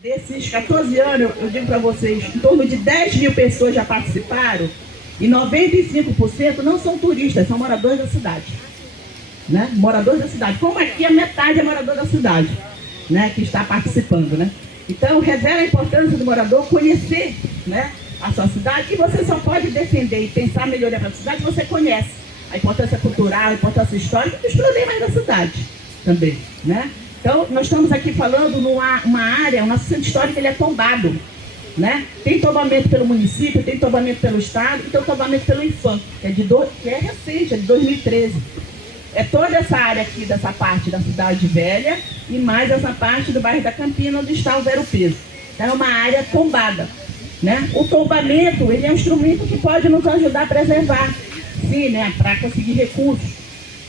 Desses 14 anos, eu digo para vocês, em torno de 10 mil pessoas já participaram e 95% não são turistas, são moradores da cidade. Né? Moradores da cidade. Como aqui a metade é morador da cidade, né? Que está participando. Né? Então, revela a importância do morador conhecer, né, a sua cidade, e você só pode defender e pensar melhoria para a cidade se você conhece a importância cultural, a importância histórica e os problemas da cidade também. Né? Então, nós estamos aqui falando numa área, o nosso centro histórico ele é tombado. Né? Tem tombamento pelo município, tem tombamento pelo estado e tem tombamento pelo IFAM, que é recente, é de 2013. É toda essa área aqui, dessa parte da Cidade Velha e mais essa parte do bairro da Campina, onde está o Vero Peso. É uma área tombada. Né? O tombamento ele é um instrumento que pode nos ajudar a preservar, sim, né? Para conseguir recursos.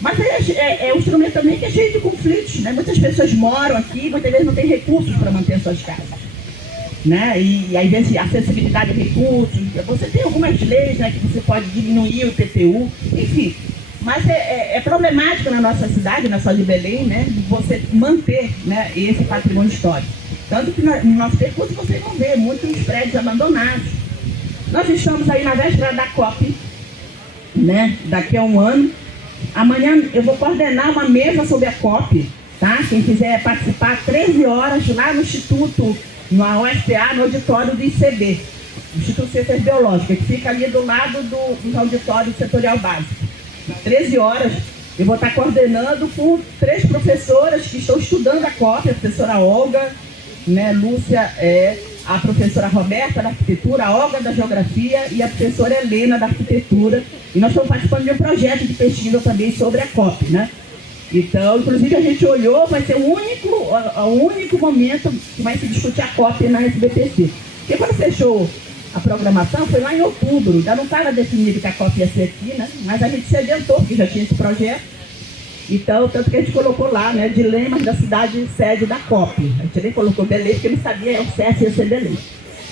Mas é um instrumento também que é cheio de conflitos. Né? Muitas pessoas moram aqui, muitas vezes não têm recursos para manter suas casas. Né? E às vezes a acessibilidade a recursos, você tem algumas leis, né, que você pode diminuir o IPTU, enfim. Mas é problemático na nossa cidade, na cidade de Belém, né, você manter, né, esse patrimônio histórico. Tanto que no nosso percurso vocês vão ver muitos prédios abandonados. Nós estamos aí na véspera da COP, né, daqui a um ano. Amanhã eu vou coordenar uma mesa sobre a COP, tá? Quem quiser participar, 13 horas lá no Instituto, na UFPA, no auditório do ICB, Instituto de Ciências Biológicas, que fica ali do lado do auditório setorial básico. Às 13 horas, eu vou estar coordenando com 3 professoras que estão estudando a COP, a professora Olga, né, Lúcia, a professora Roberta da Arquitetura, a Olga da Geografia e a professora Helena da Arquitetura. E nós estamos participando de um projeto de pesquisa também sobre a COP, né? Então, inclusive, a gente olhou, vai ser o único momento que vai se discutir a COP na SBPC. Porque quando fechou a programação, foi lá em outubro, ainda não estava definido que a COP ia ser aqui, né? Mas a gente se adiantou, porque já tinha esse projeto. Então, tanto que a gente colocou lá, né, dilemas da cidade sede da COP. A gente nem colocou Belém, porque não sabia o certo ia ser Belém.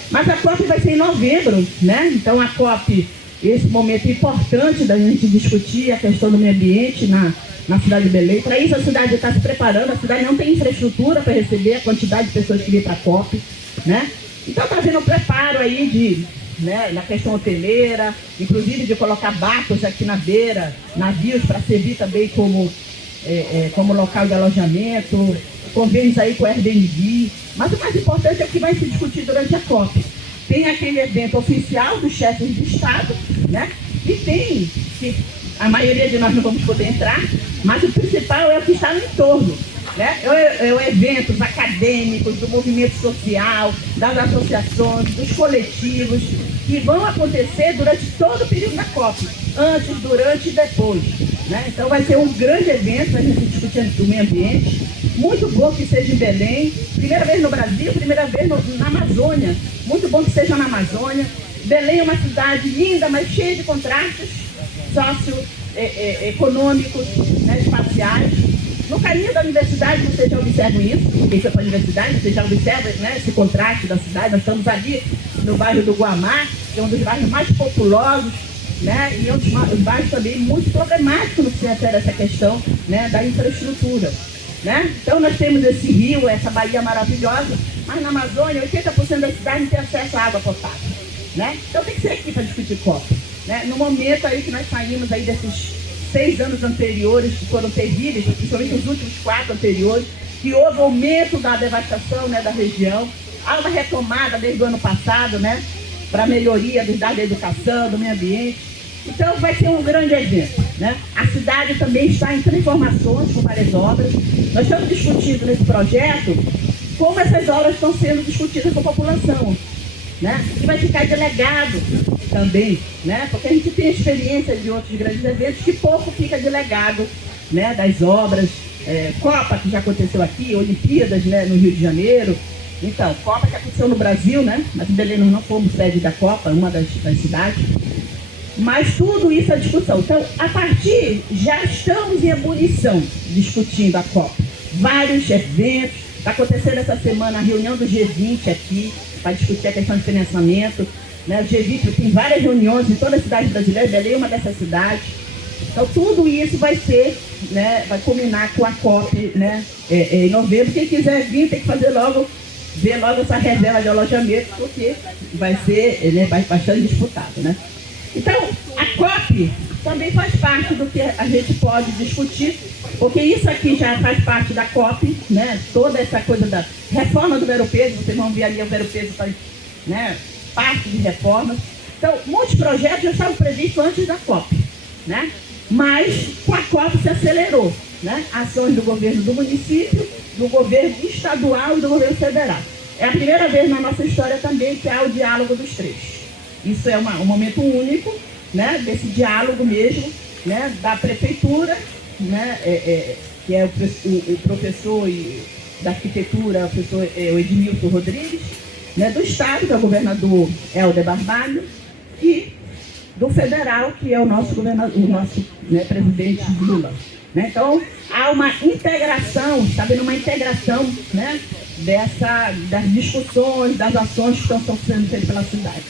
Mas a COP vai ser em novembro, né? Então, a COP, esse momento importante da gente discutir a questão do meio ambiente na cidade de Belém. Para isso, a cidade está se preparando, a cidade não tem infraestrutura para receber a quantidade de pessoas que vêm para a COP, né? Então, está havendo um preparo aí na questão hoteleira, inclusive de colocar barcos aqui na beira, navios para servir também como local de alojamento, convênios aí com o Airbnb. Mas o mais importante é o que vai se discutir durante a COP. Tem aquele evento oficial dos chefes de Estado, né? E tem, que a maioria de nós não vamos poder entrar, mas o principal é o que está no entorno. Né? Eventos acadêmicos, do movimento social, das associações, dos coletivos, que vão acontecer durante todo o período da COP, antes, durante e depois. Né? Então vai ser um grande evento para a gente discutir o meio ambiente, muito bom que seja em Belém, primeira vez no Brasil, primeira vez na Amazônia, muito bom que seja na Amazônia. Belém é uma cidade linda, mas cheia de contrastes socioeconômicos, né, espaciais. No caminho da universidade, vocês já observam isso, quem foi para a universidade, vocês já observam, né, esse contraste da cidade. Nós estamos ali no bairro do Guamá, que é um dos bairros mais populosos, né, e é um dos bairros também muito problemáticos no que se refere a essa questão, né, da infraestrutura. Né? Então nós temos esse rio, essa baía maravilhosa, mas na Amazônia 80% da cidade não tem acesso à água potável. Né? Então tem que ser aqui para discutir COP. Né? No momento aí que nós saímos aí desses 6 anos anteriores, que foram terríveis, principalmente os últimos 4 anteriores, que houve aumento da devastação, né, da região. Há uma retomada desde o ano passado, né, para a melhoria dos dados da educação, do meio ambiente. Então vai ser um grande evento. Né? A cidade também está em transformações com várias obras. Nós estamos discutindo nesse projeto como essas obras estão sendo discutidas com a população. Né? E vai ficar delegado também, né? Porque a gente tem experiência de outros grandes eventos que pouco fica delegado, né, das obras. Copa, que já aconteceu aqui, Olimpíadas, né, no Rio de Janeiro. Então, Copa que aconteceu no Brasil, né? Mas em Belém nós não fomos sede da Copa, uma das cidades. Mas tudo isso é discussão. Então, a partir, já estamos em ebulição discutindo a COP. Vários eventos. Está acontecendo essa semana a reunião do G20 aqui, para discutir a questão de financiamento. Né? O G20 tem várias reuniões em toda a cidade brasileira, Belém é uma dessas cidades. Então, tudo isso vai ser, né, vai culminar com a COP, né, em novembro. Quem quiser vir tem que fazer logo ver logo essa reserva de alojamento, porque vai ser, né, bastante disputado, né? Então, a COP também faz parte do que a gente pode discutir, porque isso aqui já faz parte da COP, né? Toda essa coisa da reforma do Ver-o-Peso, vocês vão ver ali o Ver-o-Peso, né? Parte de reformas. Então, muitos projetos já estavam previstos antes da COP, né? Mas com a COP se acelerou, né? Ações do governo do município, do governo estadual e do governo federal. É a primeira vez na nossa história também que há o diálogo dos três. Isso é um momento único, né? Desse diálogo mesmo, né? Da prefeitura, né? Que é o professor da arquitetura, o professor o Edmilson Rodrigues, né? Do estado, que é o governador Helder Barbalho, e do federal, que é o nosso governador, o nosso, né, presidente Lula. Né? Então, há uma integração, está havendo uma integração, né, das discussões, das ações que estão sendo feitas pela cidade.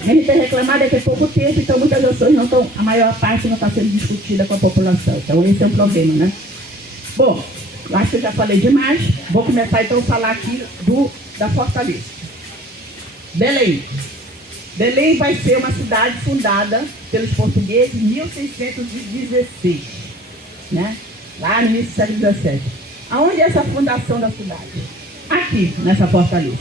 A gente tem reclamado que é pouco tempo, então muitas ações não estão, a maior parte não está sendo discutida com a população. Então, esse é um problema, né? Bom, eu acho que eu já falei demais, vou começar então a falar aqui da Fortaleza. Belém. Belém vai ser uma cidade fundada pelos portugueses em 1616, né? Lá no início do século XVII. Aonde é essa fundação da cidade? Aqui, nessa fortaleza.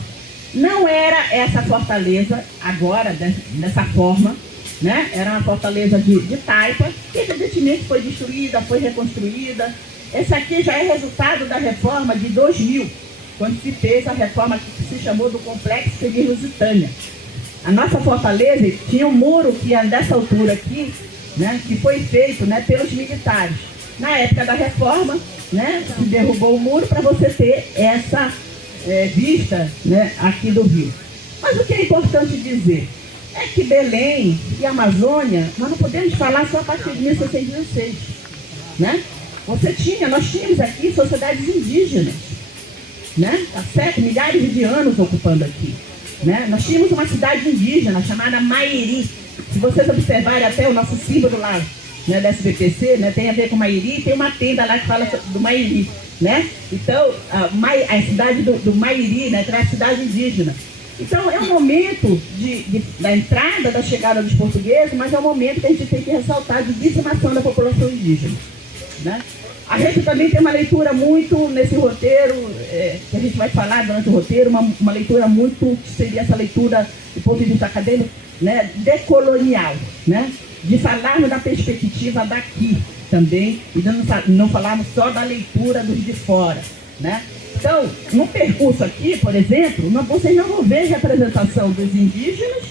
Não era essa fortaleza agora, dessa forma, né? Era uma fortaleza de taipa, que evidentemente foi destruída, foi reconstruída. Esse aqui já é resultado da reforma de 2000, quando se fez a reforma que se chamou do Complexo Sever-Lusitânia. A nossa fortaleza tinha um muro que é dessa altura aqui, né, que foi feito, né, pelos militares. Na época da reforma, né, se derrubou o muro para você ter essa vista, né, aqui do rio. Mas o que é importante dizer é que Belém e Amazônia, nós não podemos falar só a partir de 1616. Né? Nós tínhamos aqui sociedades indígenas, né, há milhares de anos ocupando aqui. Né? Nós tínhamos uma cidade indígena chamada Mairi. Se vocês observarem até o nosso símbolo lá, né, da SBPC, né, tem a ver com Mairi, e tem uma tenda lá que fala do Mairi. Né? Então, a cidade do Mairi, né, que é a cidade indígena. Então, é um momento da entrada, da chegada dos portugueses, mas é um momento que a gente tem que ressaltar de dizimação da população indígena. Né? A gente também tem uma leitura muito nesse roteiro, que a gente vai falar durante o roteiro, uma leitura muito, que seria essa leitura do ponto de vista acadêmico, né, decolonial, né, de falarmos da perspectiva daqui também, e não falarmos só da leitura dos de fora. Né? Então, no percurso aqui, por exemplo, vocês não vão ver representação dos indígenas,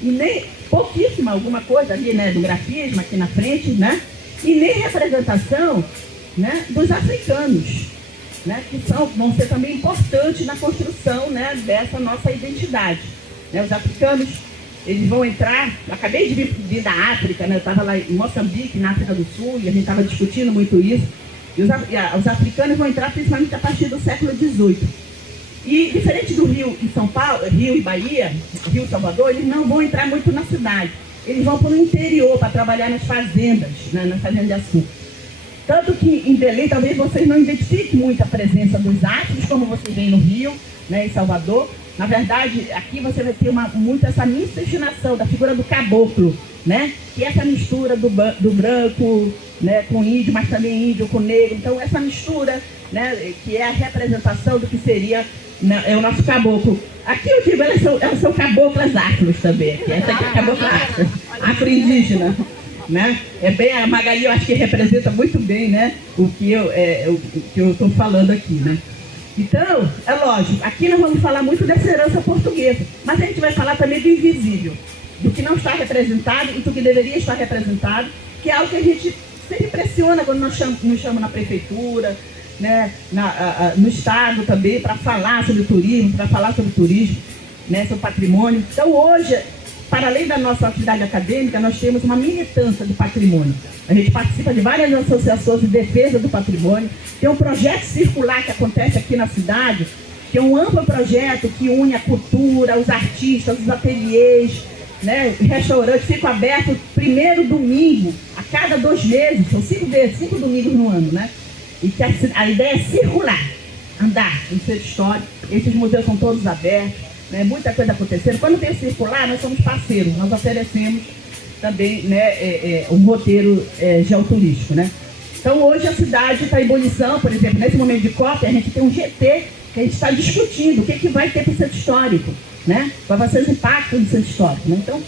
e nem pouquíssima alguma coisa ali, né, do grafismo aqui na frente, né? E nem representação, né, dos africanos, né, que vão ser também importantes na construção, né, dessa nossa identidade. Né, os africanos, eles vão entrar, eu acabei de vir da África, né, eu estava lá em Moçambique, na África do Sul, e a gente estava discutindo muito isso, e os africanos vão entrar principalmente a partir do século XVIII. E diferente do Rio e São Paulo, Rio e Bahia, Rio e Salvador, eles não vão entrar muito na cidade. Eles vão para o interior para trabalhar nas fazendas, né, nas fazendas de açúcar. Tanto que em Belém talvez vocês não identifiquem muito a presença dos afros, como vocês veem no Rio, né, em Salvador. Na verdade, aqui você vai ter muito essa miscigenação da figura do caboclo, né, que é essa mistura do branco, né, com índio, mas também índio com negro. Então essa mistura, né, que é a representação do que seria, né, é o nosso caboclo. Aqui eu digo, elas são caboclas afros também. Aqui. Essa aqui é a cabocla afro-indígena. Né? É bem, a Magali, eu acho que representa muito bem, né, o que eu estou falando aqui. Né? Então, é lógico, aqui nós vamos falar muito dessa herança portuguesa, mas a gente vai falar também do invisível, do que não está representado e do que deveria estar representado, que é algo que a gente sempre pressiona quando nos chamam na prefeitura, né, no estado também, para falar sobre o turismo, né, sobre patrimônio. Então hoje, para além da nossa atividade acadêmica, nós temos uma militância do patrimônio. A gente participa de várias associações de defesa do patrimônio. Tem um projeto circular que acontece aqui na cidade, que é um amplo projeto que une a cultura, os artistas, os ateliês, né, restaurantes. Ficam abertos primeiro domingo, a cada 2 meses, são 5 domingos no ano, né? E que a ideia é circular. andar no centro histórico. Esses museus são todos abertos, né? Muita coisa acontecendo. Quando tem o circular, nós somos parceiros, nós oferecemos também, né, um roteiro geoturístico, né? Então hoje a cidade está em ebulição, por exemplo, nesse momento de COP, a gente tem um GT que a gente está discutindo o que vai ter para o centro histórico, né? Quais vão ser os impactos do centro histórico, né? Então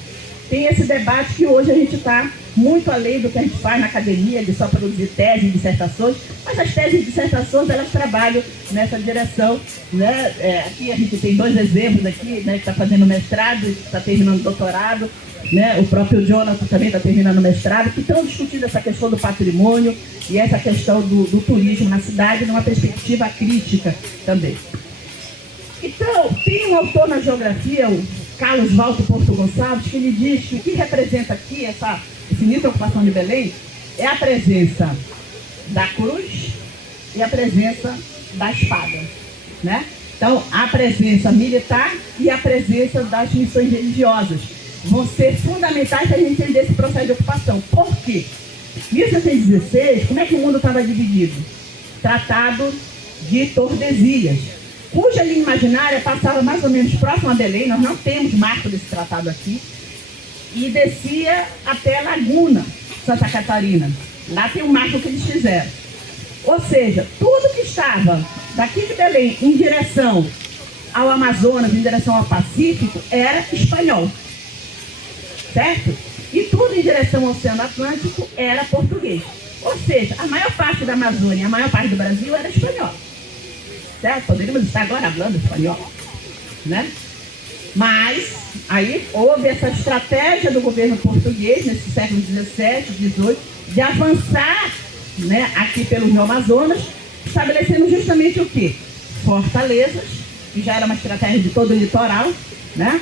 tem esse debate que hoje a gente está muito além do que a gente faz na academia, de só produzir teses e dissertações, mas as teses e dissertações, elas trabalham nessa direção, né? Aqui a gente tem 2 exemplos aqui, né, que está fazendo mestrado, está terminando doutorado, né? O próprio Jonathan também está terminando mestrado, que estão discutindo essa questão do patrimônio e essa questão do turismo na cidade numa perspectiva crítica também. Então, tem um autor na geografia, o Carlos Walter Porto Gonçalves, que ele diz que o que representa aqui esse nível de ocupação de Belém é a presença da cruz e a presença da espada, né? Então, a presença militar e a presença das missões religiosas vão ser fundamentais para a gente entender esse processo de ocupação. Por quê? Em 1716, como é que o mundo estava dividido? Tratado de Tordesilhas, cuja linha imaginária passava mais ou menos próximo a Belém, nós não temos marco desse tratado aqui, e descia até Laguna, Santa Catarina. Lá tem um marco que eles fizeram. Ou seja, tudo que estava daqui de Belém em direção ao Amazonas, em direção ao Pacífico, era espanhol. Certo? E tudo em direção ao Oceano Atlântico era português. Ou seja, a maior parte da Amazônia e a maior parte do Brasil era espanhol. Certo? Poderíamos estar agora falando espanhol, né? Mas aí houve essa estratégia do governo português, nesse século XVII, XVIII, de avançar, né, aqui pelo Rio Amazonas, estabelecendo justamente o quê? Fortalezas, que já era uma estratégia de todo o litoral, né?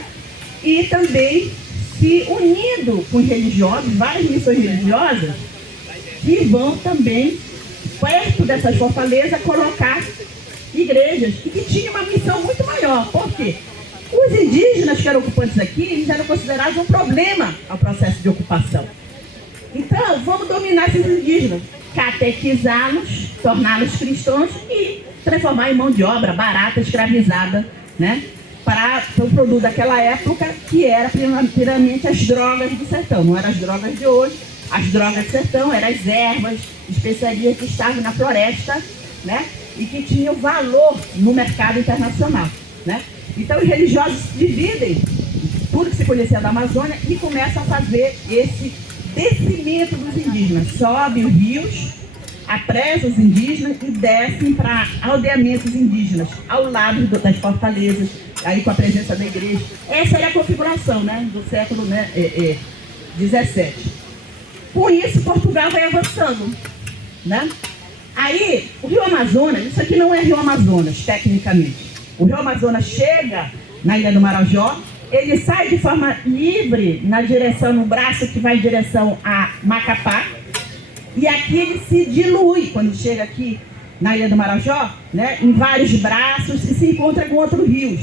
E também se unindo com os religiosos, várias missões religiosas, que vão também, perto dessas fortalezas, colocar igrejas, e que tinham uma missão muito maior. Por quê? Os indígenas que eram ocupantes aqui, eles eram considerados um problema ao processo de ocupação. Então, vamos dominar esses indígenas, catequizá-los, torná-los cristãos e transformar em mão de obra barata, escravizada, né? Para o produto daquela época, que era primeiramente as drogas do sertão. Não eram as drogas de hoje, as drogas do sertão eram as ervas, especiarias que estavam na floresta, né? E que tinham valor no mercado internacional, né? Então os religiosos dividem tudo que se conhecia da Amazônia e começam a fazer esse descimento dos indígenas. Sobem os rios, apresam os indígenas e descem para aldeamentos indígenas, ao lado das fortalezas, aí com a presença da igreja. Essa era a configuração, né, do século, né, 17. Com isso, Portugal vai avançando, né? Aí, o Rio Amazonas, isso aqui não é Rio Amazonas, tecnicamente. O Rio Amazonas chega na Ilha do Marajó, ele sai de forma livre na direção, no braço que vai em direção a Macapá, e aqui ele se dilui, quando chega aqui na Ilha do Marajó, né, em vários braços, e se encontra com outros rios,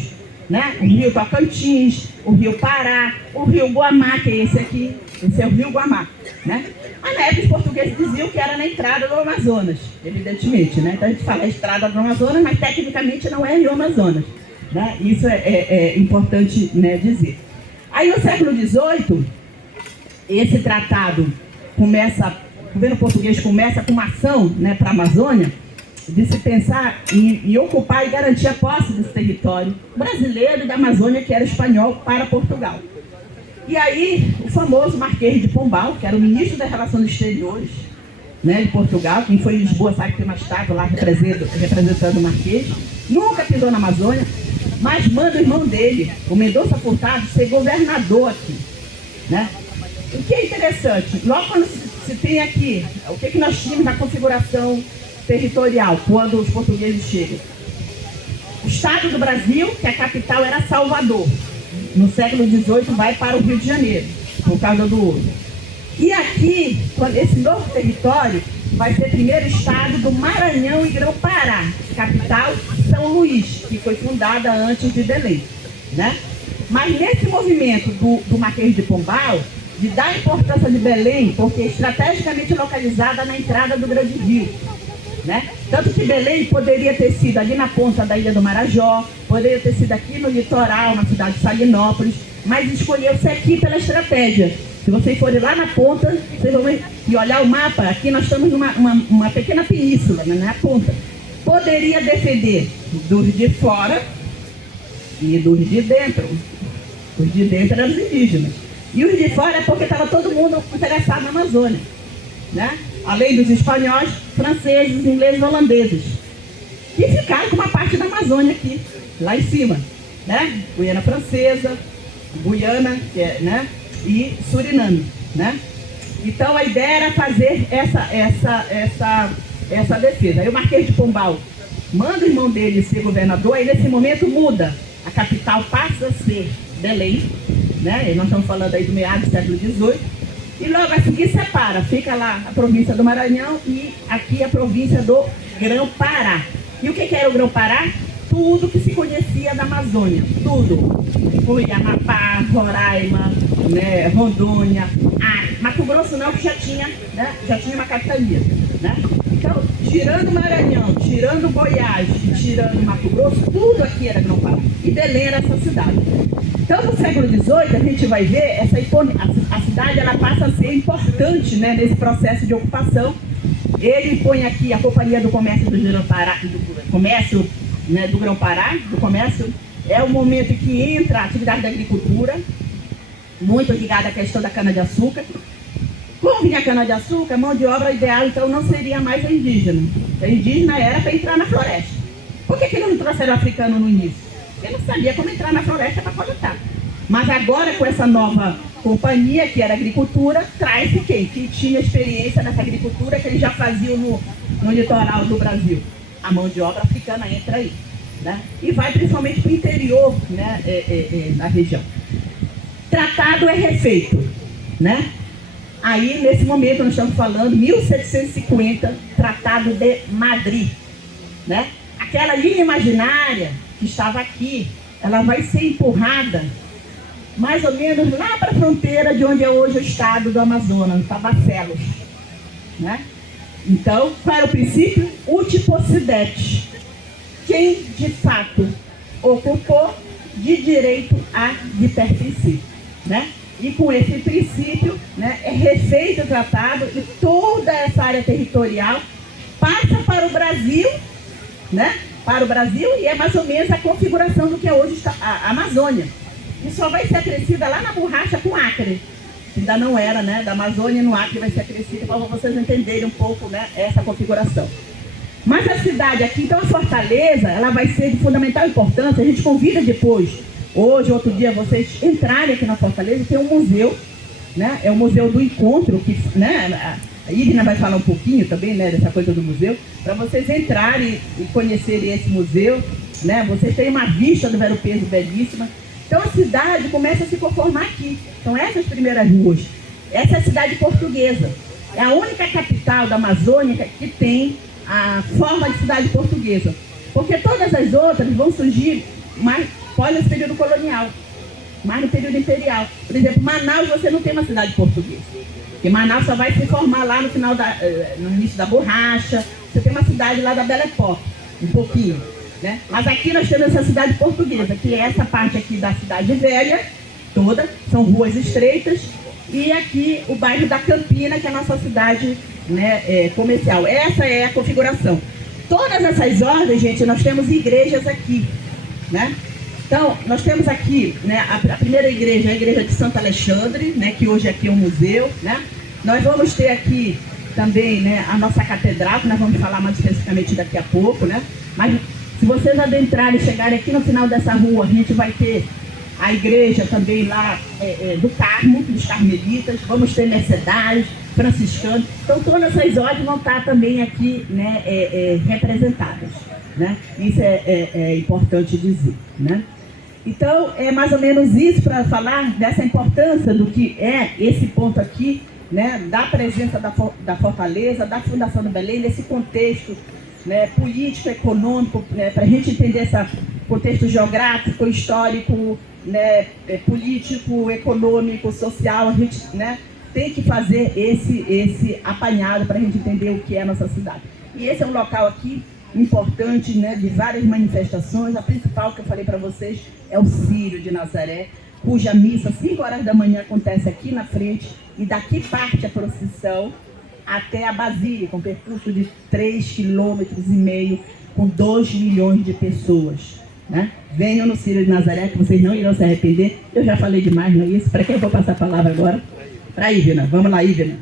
né? O rio Tocantins, o rio Pará, o rio Guamá, que é esse aqui, esse é o rio Guamá, né? Mas na época os portugueses diziam que era na entrada do Amazonas, evidentemente, né? Então a gente fala estrada do Amazonas, mas tecnicamente não é rio Amazonas, né? Isso é importante, né, dizer. Aí no século XVIII, esse tratado começa, o governo português começa com uma ação, né, para a Amazônia, de se pensar em ocupar e garantir a posse desse território brasileiro e da Amazônia, que era espanhol, para Portugal. E aí, o famoso Marquês de Pombal, que era o ministro das Relações Exteriores, né, de Portugal, quem foi em Lisboa sabe que tem uma estátua lá representando o Marquês, nunca pisou na Amazônia, mas manda o irmão dele, o Mendonça Furtado, ser governador aqui, né? O que é interessante, logo quando se tem aqui, o que nós tínhamos na configuração territorial, quando os portugueses chegam? O estado do Brasil, que a capital era Salvador, no século XVIII vai para o Rio de Janeiro, por causa do ouro. E aqui, esse novo território, vai ser primeiro estado do Maranhão e Grão-Pará, capital São Luís, que foi fundada antes de Belém, né? Mas nesse movimento do Marquês de Pombal, de dar importância de Belém, porque é estrategicamente localizada na entrada do Grande Rio, né? Tanto que Belém poderia ter sido ali na ponta da Ilha do Marajó, poderia ter sido aqui no litoral, na cidade de Salinópolis, mas escolheu-se aqui pela estratégia. Se vocês forem lá na ponta, vocês vão ver, e olhar o mapa, aqui nós estamos numa pequena península, né, na ponta. Poderia defender dos de fora e dos de dentro. Os de dentro eram os indígenas. E os de fora é porque estava todo mundo interessado na Amazônia, né? Além dos espanhóis, franceses, ingleses, holandeses, que ficaram com uma parte da Amazônia aqui, lá em cima, né? Guiana Francesa, Guiana, né? E Suriname, né? Então a ideia era fazer essa defesa. Aí o Marquês de Pombal manda o irmão dele ser governador, aí nesse momento muda. A capital passa a ser Belém, né? E nós estamos falando aí do meados do século XVIII. E logo a seguir separa, fica lá a província do Maranhão e aqui a província do Grão-Pará. E o que era o Grão-Pará? Tudo que se conhecia da Amazônia, tudo. Foi Amapá, Roraima, né, Rondônia, Mato Grosso não, que já tinha uma capitania, né? Então, tirando Maranhão, tirando Goiás e tirando Mato Grosso, tudo aqui era Grão-Pará. E Belém era essa cidade. Então, no século XVIII, a gente vai ver a cidade ela passa a ser importante, né, nesse processo de ocupação. Ele põe aqui a Companhia do Comércio do Grão-Pará, do comércio, né, do Grão-Pará, do comércio. É o momento que entra a atividade da agricultura, muito ligada à questão da cana-de-açúcar. Como vinha a cana-de-açúcar, mão de obra ideal, então, não seria mais a indígena. A indígena era para entrar na floresta. Por que não trouxeram o africano no início? Ele não sabia como entrar na floresta para coletar. Mas agora, com essa nova companhia, que era agricultura, traz-se quem? Que tinha experiência nessa agricultura que eles já faziam no litoral do Brasil. A mão de obra africana entra aí, né? E vai principalmente para o interior, né, da região. Tratado é refeito, né? Aí, nesse momento, nós estamos falando 1750, Tratado de Madrid, né? Aquela linha imaginária que estava aqui, ela vai ser empurrada mais ou menos lá para a fronteira de onde é hoje o estado do Amazonas, Tabacelos, né? Então, qual era o princípio? Utipocidete. Quem, de fato, ocupou, de direito a de pertencer, né? E com esse princípio, né, é refeito o tratado e toda essa área territorial passa para o Brasil, né? Para o Brasil, e é mais ou menos a configuração do que é hoje a Amazônia. E só vai ser acrescida lá na borracha com Acre. Ainda não era, né? Da Amazônia no Acre vai ser acrescida, para vocês entenderem um pouco, né, essa configuração. Mas a cidade aqui, então a Fortaleza, ela vai ser de fundamental importância. A gente convida depois, hoje, outro dia, vocês entrarem aqui na Fortaleza, tem um museu, né? É o Museu do Encontro, que, né? A Irina vai falar um pouquinho também, né, dessa coisa do museu, para vocês entrarem e conhecerem esse museu, né? Vocês têm uma vista do Vero Peso belíssima. Então a cidade começa a se conformar aqui. Então essas primeiras ruas, essa é a cidade portuguesa. É a única capital da Amazônia que tem a forma de cidade portuguesa. Porque todas as outras vão surgir mais após esse período colonial, mais no período imperial. Por exemplo, Manaus você não tem uma cidade portuguesa. Porque Manaus só vai se formar lá no final no início da borracha. Você tem uma cidade lá da Belle Époque, um pouquinho, né? Mas aqui nós temos essa cidade portuguesa, que é essa parte aqui da cidade velha, toda, são ruas estreitas, e aqui o bairro da Campina, que é a nossa cidade, né, comercial. Essa é a configuração. Todas essas ordens, gente, nós temos igrejas aqui, né? Então, nós temos aqui, né, a primeira igreja, a igreja de Santo Alexandre, né, que hoje aqui é um museu, né? Nós vamos ter aqui também, né, a nossa catedral, que nós vamos falar mais especificamente daqui a pouco, né? Mas se vocês adentrarem e chegarem aqui no final dessa rua, a gente vai ter a igreja também lá do Carmo, dos Carmelitas, vamos ter Mercedários, franciscanos. Então, todas essas ordens vão estar também aqui, né, representadas, né? Isso é importante dizer, né? Então, é mais ou menos isso para falar dessa importância do que é esse ponto aqui, né, da presença da Fortaleza, da Fundação do Belém, nesse contexto, né, político, econômico, né, para a gente entender esse contexto geográfico, histórico, né, político, econômico, social. A gente, né, tem que fazer esse apanhado para a gente entender o que é a nossa cidade. E esse é um local aqui importante, né, de várias manifestações. A principal que eu falei para vocês é o Círio de Nazaré, cuja missa, 5 horas da manhã, acontece aqui na frente, e daqui parte a procissão até a Basílica, um percurso de 3,5 km, com 2 milhões de pessoas. Né? Venham no Círio de Nazaré, que vocês não irão se arrepender. Eu já falei demais, não é isso? Para quem eu vou passar a palavra agora? Para a Ivna. Vamos lá, Ivna.